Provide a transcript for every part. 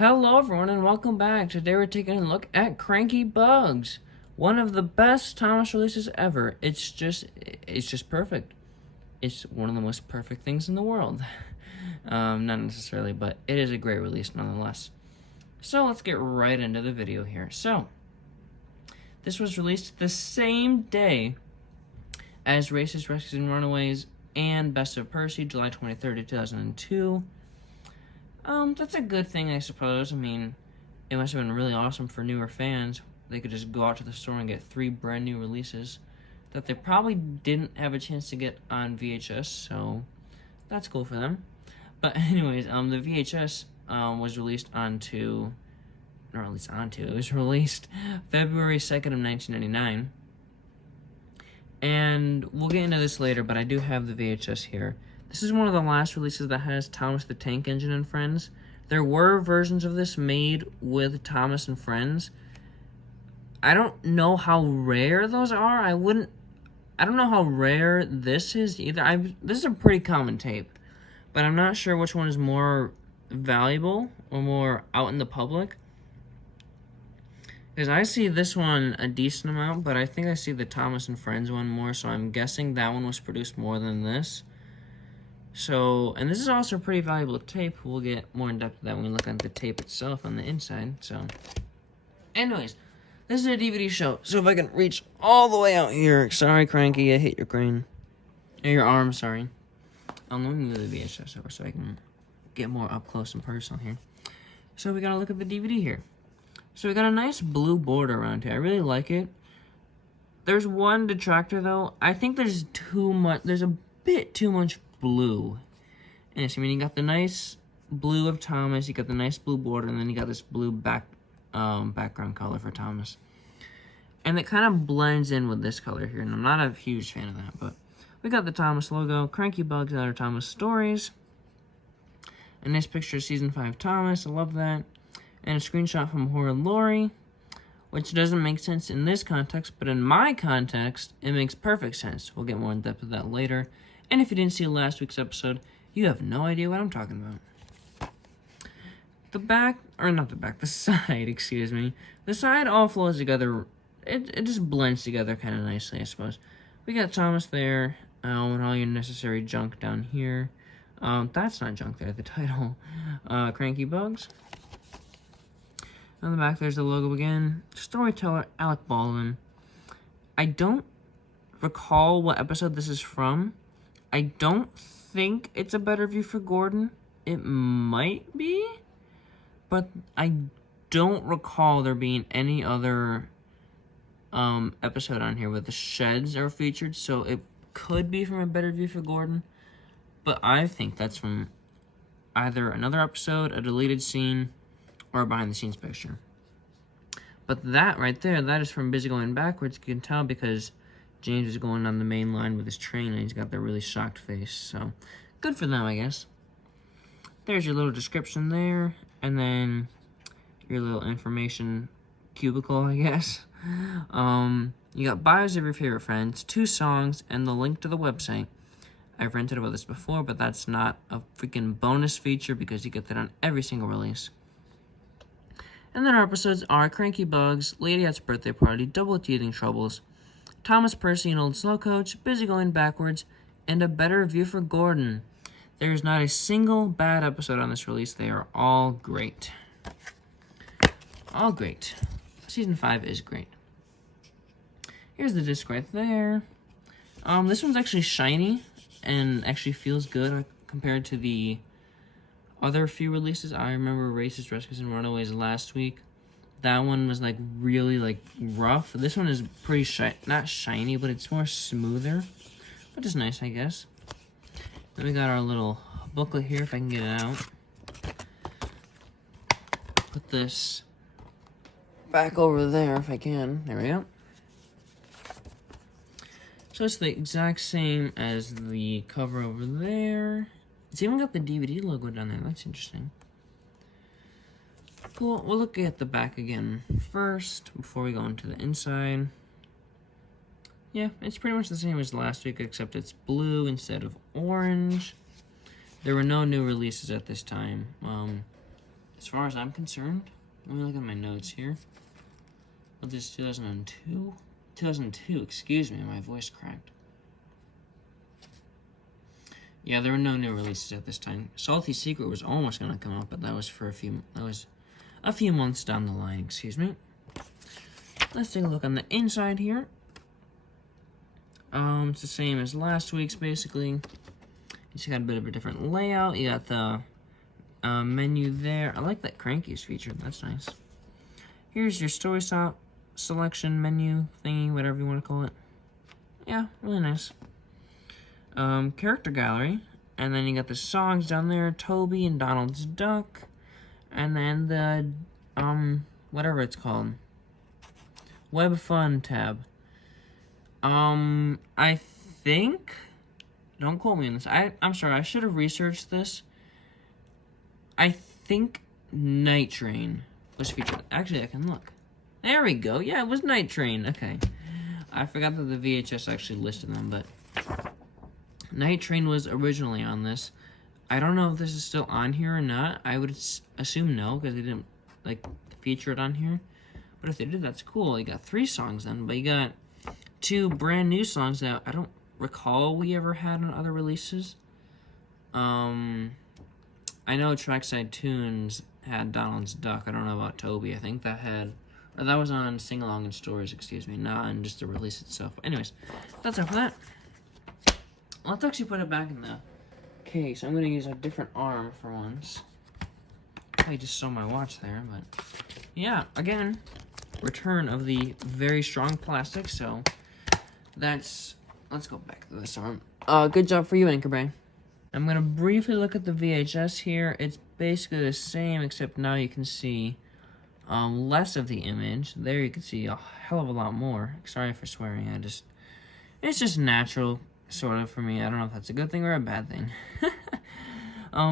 Hello everyone and welcome back. Today we're taking a look at Cranky Bugs. One of the best Thomas releases ever. It's just perfect. It's one of the most perfect things in the world. Not necessarily, but it is a great release nonetheless. So let's get right into the video here. So, this was released the same day as Races, Rescues, and Runaways and Best of Percy, July 23rd, 2002. That's a good thing, I suppose. I mean, it must have been really awesome for newer fans. They could just go out to the store and get 3 brand new releases that they probably didn't have a chance to get on VHS, so that's cool for them. But anyways, the VHS was released it was released February 2nd of 1999. And we'll get into this later, but I do have the VHS here. This is one of the last releases that has Thomas the Tank Engine and Friends. There were versions of this made with Thomas and Friends. I don't know how rare those are. I don't know how rare this is either. This is a pretty common tape, but I'm not sure which one is more valuable or more out in the public. Because I see this one a decent amount, but I think I see the Thomas and Friends one more, so I'm guessing that one was produced more than this. So, and this is also a pretty valuable tape. We'll get more in depth with that when we look at the tape itself on the inside. So, anyways, this is a DVD show. So if I can reach all the way out here. Sorry, Cranky, I hit your crane. Or your arm, sorry. Let me move the VHS over so I can get more up close and personal here. So we gotta look at the DVD here. So we got a nice blue border around here. I really like it. There's one detractor though. I think there's a bit too much blue. And so, I mean, you got the nice blue of Thomas, you got the nice blue border, and then you got this blue background color for Thomas. And it kind of blends in with this color here, and I'm not a huge fan of that, but we got the Thomas logo, Cranky Bugs, and other Thomas stories. A nice picture of Season 5 Thomas, I love that. And a screenshot from Horror Lori, which doesn't make sense in this context, but in my context, it makes perfect sense. We'll get more in depth with that later. And if you didn't see last week's episode, you have no idea what I'm talking about. The side, excuse me. The side all flows together. It just blends together kind of nicely, I suppose. We got Thomas there, and all your necessary junk down here. That's not junk there, the title. Cranky Bugs. On the back, there's the logo again. Storyteller, Alec Baldwin. I don't recall what episode this is from. I don't think it's a Better View for Gordon. It might be, but I don't recall there being any other episode on here where the sheds are featured, so it could be from a Better View for Gordon, but I think that's from either another episode, a deleted scene, or a behind-the-scenes picture. But that right there, that is from Busy Going Backwards. You can tell because James is going on the main line with his train, and he's got that really shocked face. So, good for them, I guess. There's your little description there, and then your little information cubicle, I guess. You got bios of your favorite friends, 2 songs, and the link to the website. I've ranted about this before, but that's not a freaking bonus feature because you get that on every single release. And then our episodes are Cranky Bugs, Lady Hat's Birthday Party, Double Teething Troubles, Thomas Percy and Old Slow Coach, Busy Going Backwards, and a Better View for Gordon. There is not a single bad episode on this release. They are all great. All great. Season 5 is great. Here's the disc right there. This one's actually shiny and actually feels good compared to the other few releases. I remember Races, Rescues, and Runaways last week. That one was like really rough. This one is pretty not shiny, but it's more smoother, which is nice, I guess. Then we got our little booklet here, if I can get it out. Put this back over there if I can. There we go. So it's the exact same as the cover over there. It's even got the DVD logo down there. That's interesting. Cool. We'll look at the back again first before we go into the inside. Yeah, it's pretty much the same as last week, except it's blue instead of orange. There were no new releases at this time. as far as I'm concerned, let me look at my notes here. Well, this is 2002? 2002, excuse me, my voice cracked. Yeah, there were no new releases at this time. Salty Secret was almost gonna come out, but that was a few months down the line, excuse me. Let's take a look on the inside here. It's the same as last week's, basically. You just got a bit of a different layout. You got the menu there. I like that Cranky's featured. That's nice. Here's your story selection menu thingy, whatever you want to call it. Yeah, really nice. Character gallery. And then you got the songs down there. Toby and Donald's Duck. And then the, whatever it's called. Web Fun tab. I think, don't quote me on this, I'm sorry, I should have researched this. I think Night Train was featured. Actually, I can look. There we go. Yeah, it was Night Train. Okay. I forgot that the VHS actually listed them, but Night Train was originally on this. I don't know if this is still on here or not. I would assume no, because they didn't, like, feature it on here. But if they did, that's cool. You got 3 songs then, but you got 2 brand new songs that I don't recall we ever had on other releases. I know Trackside Tunes had Donald's Duck. I don't know about Toby. I think that had, or that was on Sing Along and Stories, excuse me, not on just the release itself. Anyways, that's all for that. Let's actually put it back in the case. I'm going to use a different arm for once. I just saw my watch there, but yeah, again, return of the very strong plastic, so let's go back to this arm. Good job for you, Anchor Bay. I'm gonna briefly look at the VHS here. It's basically the same, except now you can see less of the image. There you can see a hell of a lot more. Sorry for swearing, it's just natural, sort of, for me. I don't know if that's a good thing or a bad thing.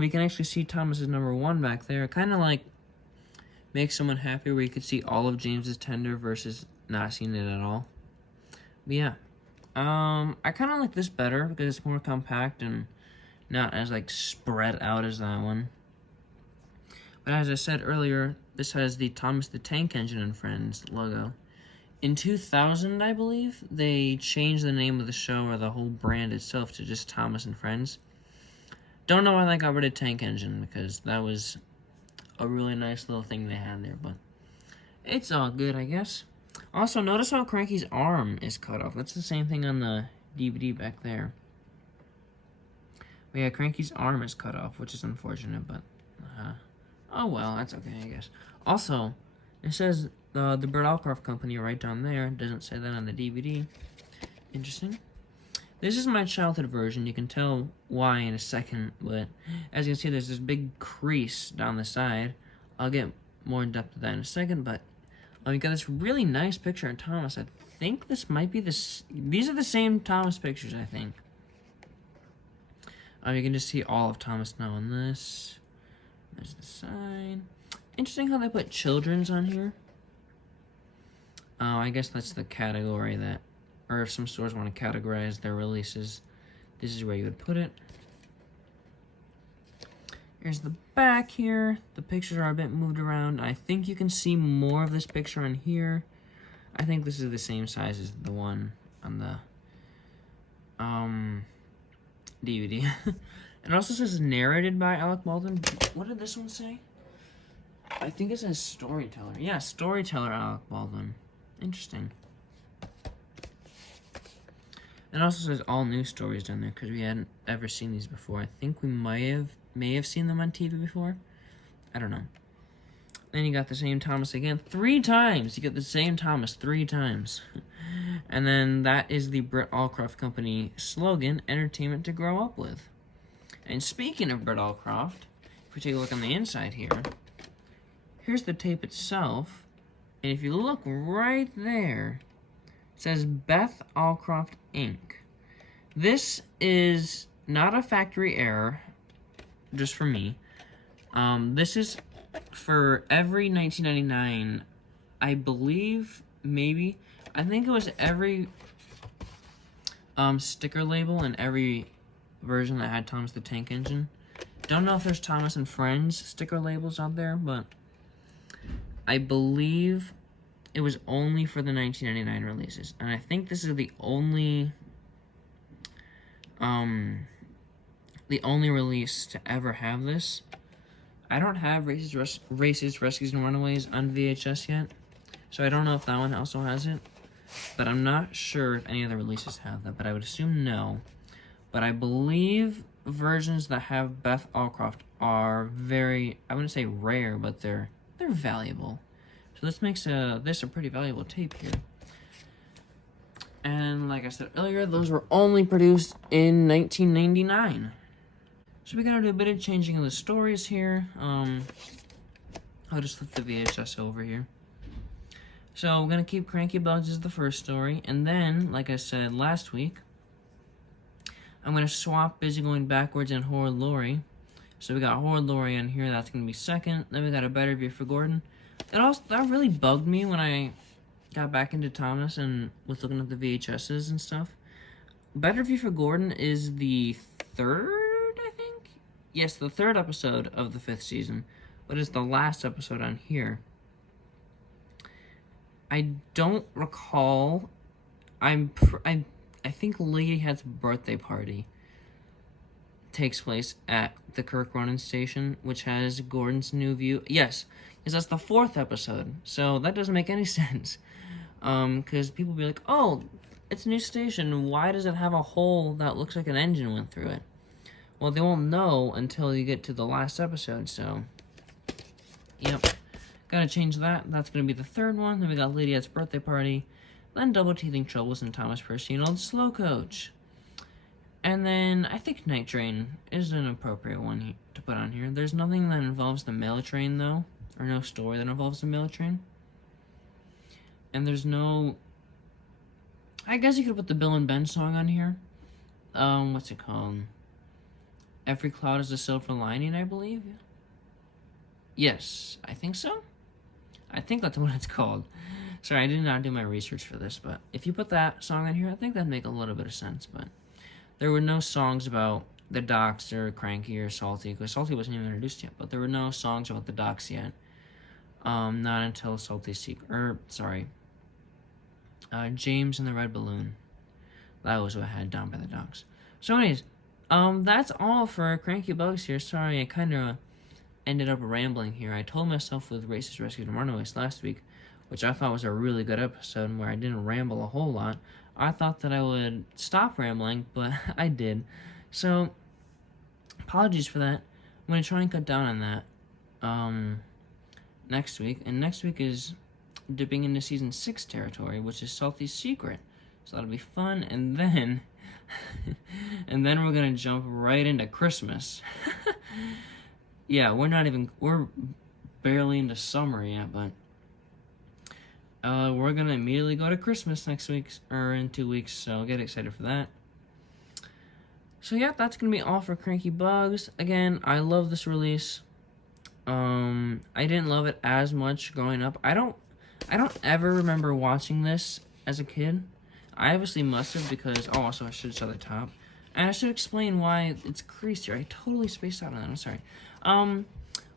We can actually see Thomas's number 1 back there. Kind of like makes someone happy where you could see all of James's tender versus not seeing it at all. But yeah, I kind of like this better because it's more compact and not as like spread out as that one. But as I said earlier, this has the Thomas the Tank Engine and Friends logo. In 2000, I believe, they changed the name of the show or the whole brand itself to just Thomas and Friends. Don't know why they got rid of Tank Engine, because that was a really nice little thing they had there, but it's all good, I guess. Also, notice how Cranky's arm is cut off. That's the same thing on the DVD back there. But yeah, Cranky's arm is cut off, which is unfortunate, but oh well, that's okay, I guess. Also, it says the Burt Allcroft Company right down there. It doesn't say that on the DVD. Interesting. This is my childhood version. You can tell why in a second, but as you can see, there's this big crease down the side. I'll get more in depth to that in a second, but you got this really nice picture of Thomas. I think this might be these are the same Thomas pictures, I think. You can just see all of Thomas now on this. There's the sign. Interesting how they put children's on here. I guess that's the category that, or if some stores want to categorize their releases, this is where you would put it. Here's the back here. The pictures are a bit moved around. I think you can see more of this picture on here. I think this is the same size as the one on the DVD. It also says narrated by Alec Baldwin. What did this one say? I think it says storyteller. Yeah, storyteller Alec Baldwin. Interesting. It also says all new stories down there because we hadn't ever seen these before. I think we may have seen them on TV before. I don't know. Then you got the same Thomas again 3 times. You get the same Thomas 3 times. And then that is the Burt Allcroft Company slogan, entertainment to grow up with. And speaking of Burt Allcroft, if we take a look on the inside here, here's the tape itself. And if you look right there, it says Beth Allcroft Inc. This is not a factory error, just for me. This is for every 1999, I believe, maybe. I think it was every sticker label and every version that had Thomas the Tank Engine. Don't know if there's Thomas and Friends sticker labels out there, but I believe it was only for the 1999 releases. And I think this is the only release to ever have this. I don't have Races, Rescues, and Runaways on VHS yet, so I don't know if that one also has it. But I'm not sure if any other releases have that, but I would assume no. But I believe versions that have Beth Allcroft are very, I wouldn't say rare, but they're valuable. So this makes this a pretty valuable tape here. And like I said earlier, those were only produced in 1999. So we gotta do a bit of changing of the stories here. I'll just flip the VHS over here. So we're gonna keep Cranky Bugs as the first story, and then, like I said last week, I'm gonna swap Busy Going Backwards and Horror Lori. So we got Horror Lori on here, that's gonna be second. Then we got A Better View for Gordon. That really bugged me when I got back into Thomas and was looking at the VHSs and stuff. Better View for Gordon is the third, I think? Yes, the third episode of the 5th season, but it's the last episode on here. I don't recall. I think Lady Hat's birthday party takes place at the Kirk Ronan station, which has Gordon's new view. Yes, because that's the 4th episode, so that doesn't make any sense. Because people be like, oh, it's a new station, why does it have a hole that looks like an engine went through it? Well, they won't know until you get to the last episode, so... Yep. Gotta change that. That's gonna be the third one. Then we got Lady Hat's birthday party. Then Double Teething Troubles and Thomas Percy and Old Slow Coach. And then I think Night Train is an appropriate one to put on here. There's nothing that involves the mail train, though. Or no story that involves the mail train. And there's no... I guess you could put the Bill and Ben song on here. What's it called? Every Cloud is a Silver Lining, I believe. Yes, I think so. I think that's what it's called. Sorry, I did not do my research for this, but if you put that song on here, I think that'd make a little bit of sense, but there were no songs about the Docs or Cranky or Salty, because Salty wasn't even introduced yet, but there were no songs about the Docs yet. Not until Salty's Secret, James and the Red Balloon. That was what I had down by the Docs. So anyways, that's all for Cranky Bugs here. Sorry, I kind of ended up rambling here. I told myself with Races, Rescues, and Runaways last week, which I thought was a really good episode where I didn't ramble a whole lot. I thought that I would stop rambling, but I did. So, apologies for that. I'm going to try and cut down on that next week. And next week is dipping into Season 6 territory, which is Salty's Secret. So that'll be fun. And then, we're going to jump right into Christmas. Yeah, we're barely into summer yet, but we're gonna immediately go to Christmas next week, or in 2 weeks, so get excited for that. So yeah, that's gonna be all for Cranky Bugs. Again, I love this release. I didn't love it as much growing up. I don't ever remember watching this as a kid. I obviously must have, because, oh, also I should have saw the top. And I should explain why it's creased here. I totally spaced out on that, I'm sorry.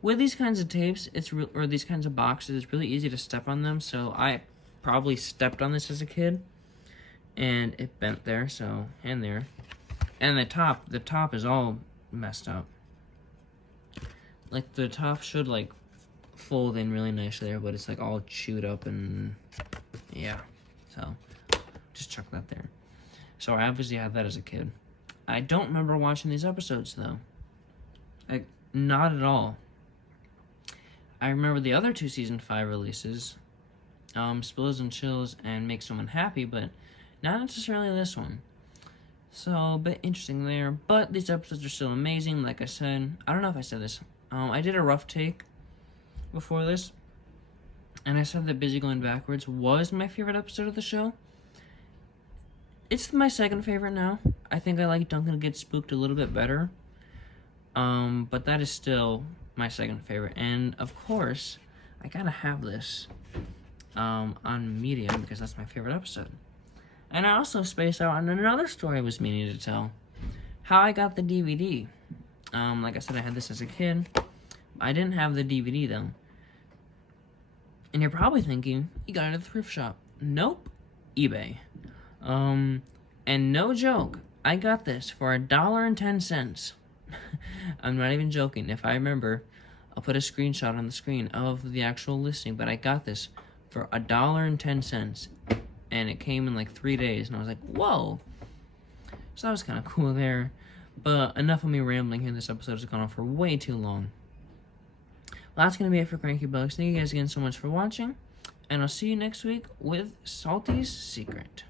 With these kinds of tapes, or these kinds of boxes, it's really easy to step on them, so I probably stepped on this as a kid, and it bent there, so, and there. And the top is all messed up. Like, the top should, like, fold in really nicely there, but it's, like, all chewed up, and, yeah. So, just chuck that there. So, I obviously had that as a kid. I don't remember watching these episodes, though. Like, not at all. I remember the other 2 Season 5 releases, Spills and Chills and Make Someone Happy, but not necessarily this one. So, a bit interesting there, but these episodes are still amazing, like I said. I don't know if I said this. I did a rough take before this, and I said that Busy Going Backwards was my favorite episode of the show. It's my second favorite now. I think I like Duncan Gets Spooked a little bit better. But that is still my second favorite. And, of course, I gotta have this on Medium because that's my favorite episode. And I also spaced out on another story I was meaning to tell. How I got the DVD. Like I said, I had this as a kid. I didn't have the DVD, though. And you're probably thinking, you got it at the thrift shop. Nope. eBay. And no joke, I got this for $1.10. I'm not even joking. If I remember, I'll put a screenshot on the screen of the actual listing, but I got this for $1.10. And it came in like 3 days, and I was like, whoa. So that was kind of cool there. But enough of me rambling here. This episode has gone on for way too long. Well, that's going to be it for Cranky Bugs. Thank you guys again so much for watching. And I'll see you next week with Salty's Secret.